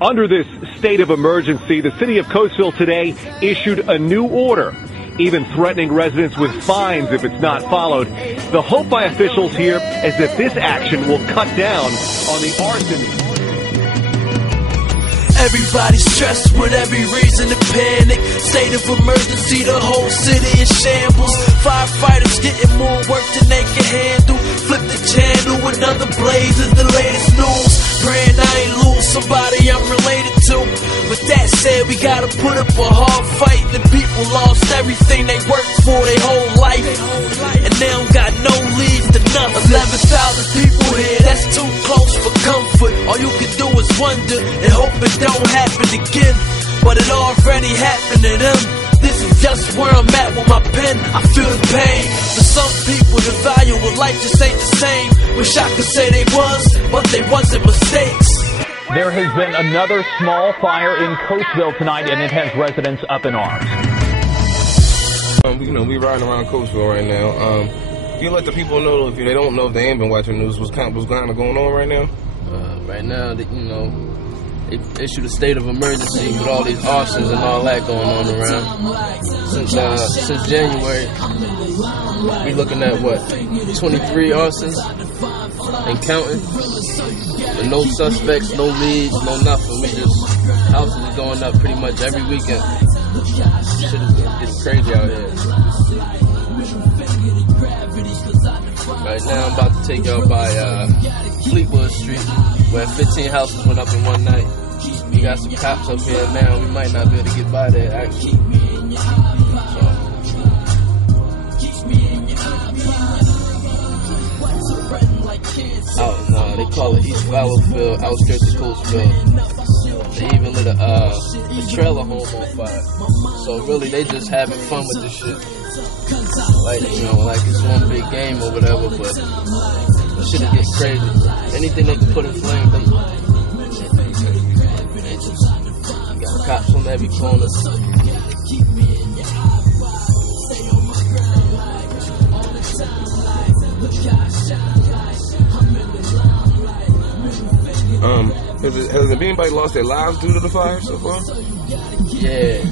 Under this state of emergency, the city of Coatesville today issued a new order, even threatening residents with fines if it's not followed. The hope by officials here is that this action will cut down on the arson. Everybody's stressed with every reason to panic. State of emergency, the whole city in shambles. Firefighters getting more work than they can handle. Flip the channel, another blaze is the latest news. Praying I ain't lose somebody I'm related to. With that said, we gotta put up a hard fight. The people lost everything they worked for their whole life, and they don't got no leave to nothing. 11,000 people here, that's too close for comfort. All you can do is wonder and hope it don't happen again, but it already happened to them. This is just where I'm at with my pen. I feel the pain. For some people, the value of life just ain't the same. Wish I could say they was, but they wasn't mistakes. There has been another small fire in Coatesville tonight, and it has residents up in arms. We riding around Coatesville right now. You let the people know, if they don't know, if they ain't been watching news, what's kind of going on right now? Right now, they issued a state of emergency with all these arsons and all that going on around. Since January, we looking at what, 23 arsons and counting. And no suspects, no leads, no nothing. Houses are going up pretty much every weekend. Shit is getting crazy out here. Right now, I'm about to take y'all by Fleetwood Street, where 15 houses went up in one night. We got some cops up here now. We might not be able to get by there, actually. They call it East Fallowfield, outskirts of Coatesville. They even lit a trailer home on fire. So really, they just having fun with this shit. Like it's one big game or whatever, but the shit is getting crazy. Anything they can put in flame, they got cops on every corner. Has anybody lost their lives due to the fire so far? Yeah,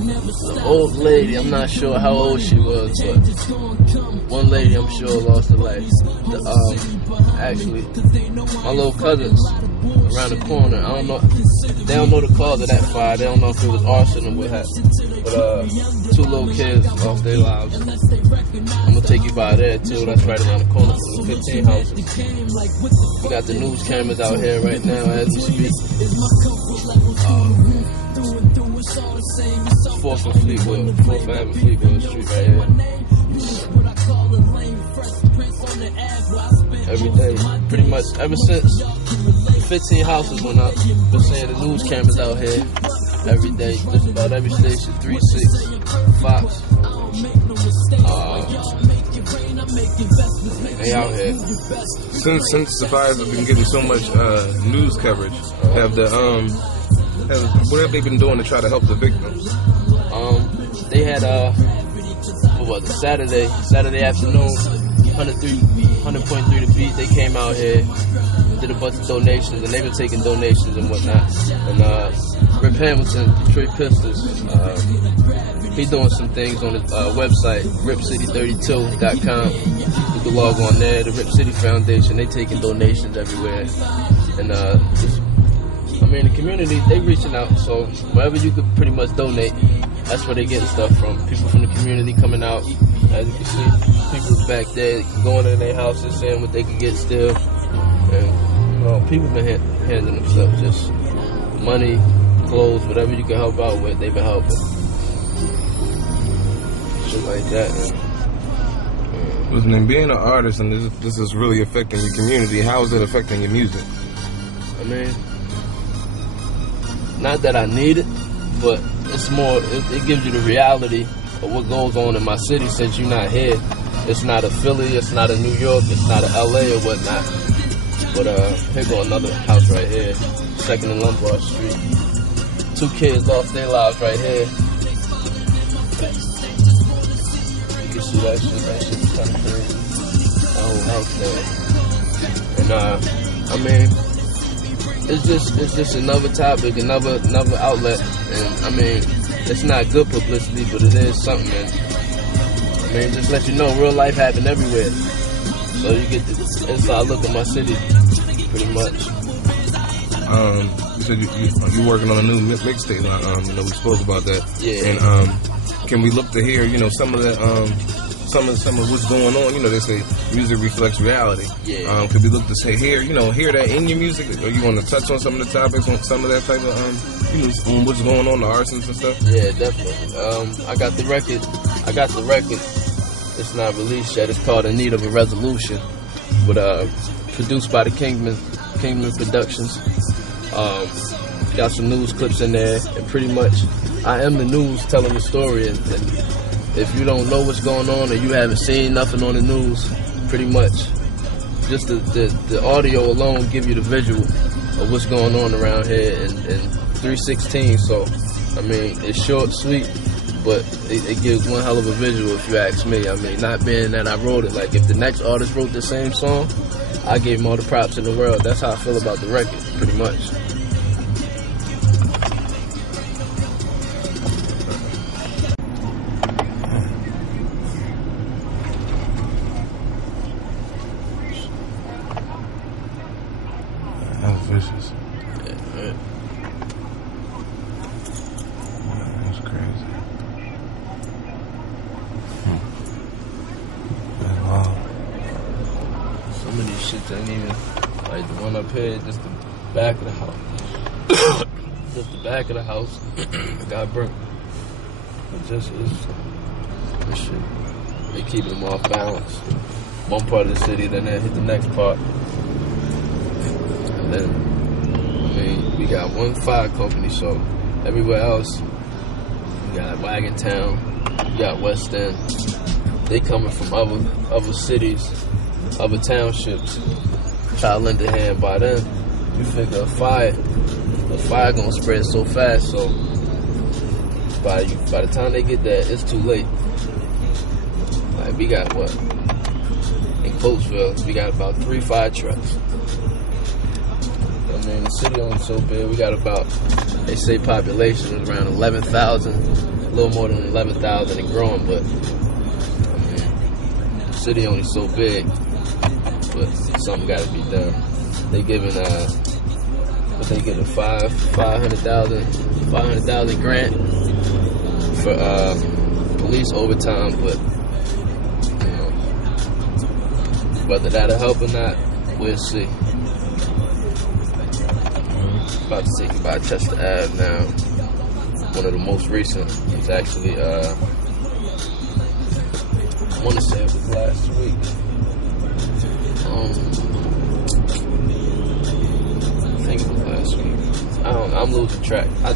the old lady, I'm not sure how old she was, but one lady I'm sure lost her life. Actually, my little cousins around the corner, I don't know, they don't know the cause of that fire. They don't know if it was arson or what happened. But 2 little kids lost their lives. I'm gonna take you by there too. That's right around the corner from the 15 houses. We got the news cameras out here right now as we speak. 4th Avenue Fleetwood Street right here. Every day, pretty much ever since the 15 houses went up, been seeing the news cameras out here every day. Just about every station, 3-6, Fox. They out here. Since the fires have been getting so much news coverage, what have they been doing to try to help the victims? They had what was it, Saturday afternoon, 100.3 The Beat. They came out here, did a bunch of donations, and they've been taking donations and whatnot. And Rip Hamilton, Detroit Pistols, he's doing some things on his website, ripcity32.com. You can log on there. The Rip City Foundation, they taking donations everywhere. And the community, they reaching out. So wherever you could pretty much donate, that's where they getting stuff from. People from the community coming out. As you can see, people back there going in their houses, saying what they can get still. And people been handing themselves just money, clothes, whatever you can help out with, they've been helping. Shit like that. Listen, being an artist and this is really affecting your community, how is it affecting your music? Not that I need it, but it's more, it gives you the reality of what goes on in my city since you're not here. It's not a Philly, it's not a New York, it's not a LA or whatnot. But here go another house right here, 2nd and Lombard Street. 2 kids lost their lives right here. You can see that shit's kind of crazy. The whole house there. And it's just another topic, another outlet, and I mean, it's not good publicity, but it is something. And I mean, just let you know, real life happen everywhere. So you get the inside look at my city, pretty much. You said you're working on a new mixtape. You know, we spoke about that. Yeah. And can we look to hear, you know, some of that, some of what's going on? You know, they say music reflects reality. Yeah. Could we look to say hear that in your music? Or you want to touch on some of the topics, on some of that type of, you know, on what's going on, the arsons and stuff? Yeah, definitely. I got the record. It's not released yet. It's called In Need of a Resolution, but produced by the Kingman Productions. Got some news clips in there, and pretty much I am the news telling the story. And if you don't know what's going on or you haven't seen nothing on the news, pretty much just the audio alone give you the visual of what's going on around here in 316. So I mean, it's short, sweet, but it gives one hell of a visual if you ask me. I mean, not being that I wrote it, like if the next artist wrote the same song, I gave him all the props in the world. That's how I feel about the record, pretty much. That's vicious. Yeah, right. That's crazy. That's wild. Some of these shits ain't even, like the one up here, just the back of the house. Just the back of the house got burnt. It just is, this shit, they keep them off balance. One part of the city, then they hit the next part. And then, I mean, we got one fire company, so everywhere else, we got Wagon Town, we got West End. They coming from other cities, other townships, try to lend a hand. By then, you figure a fire gonna spread so fast, so by the time they get there, it's too late. Like, we got what? In Coatesville, we got about 3 fire trucks. I mean, the city only so big. We got about, they say population is around 11,000, a little more than 11,000 and growing, but I mean, the city only so big, but something got to be done. They giving, what they giving, 500,000 grant for police overtime, but you know, whether that'll help or not, we'll see. About to take you by Chester Ave now. One of the most recent is actually, I want to say it was last week. I think it was last week. I'm losing track. I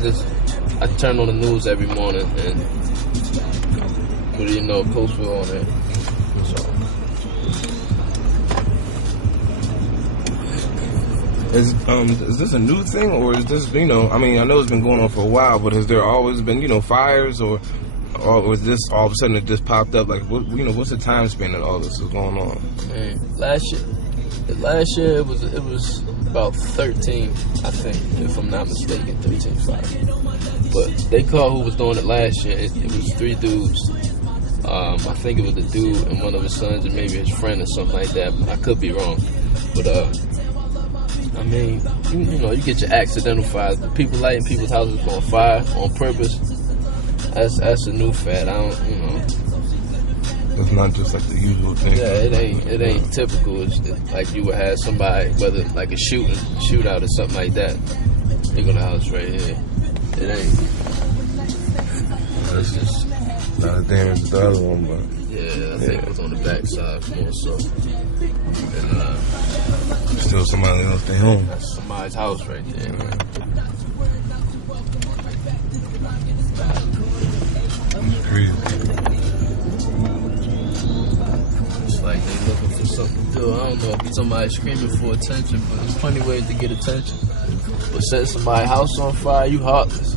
turn on the news every morning, and what do you know, Coatesville on it. So. Is this a new thing, or is this, you know, I mean, I know it's been going on for a while, but has there always been, you know, fires, or was this all of a sudden it just popped up? Like, what, you know, what's the time span that all this is going on? Man, last year it was about 13, I think, if I'm not mistaken, 13 fires. But they called who was doing it last year. It was 3 dudes. I think it was a dude and one of his sons and maybe his friend or something like that. I could be wrong, but I mean, you know, you get your accidental fires, but people lighting people's houses on fire on purpose. That's a new fad. I don't, you know. It's not just like the usual thing. Yeah, it ain't typical. It's like you would have somebody, whether like a shootout or something like that. They go to the house right here. It ain't. It's just not as damage as the other one, but yeah, I think it was on the back side more so. And still somebody else stay home. That's somebody's house right there. That's crazy. It's like they looking for something to do. I don't know if somebody's screaming for attention, but there's plenty of ways to get attention. But setting somebody's house on fire, you heartless.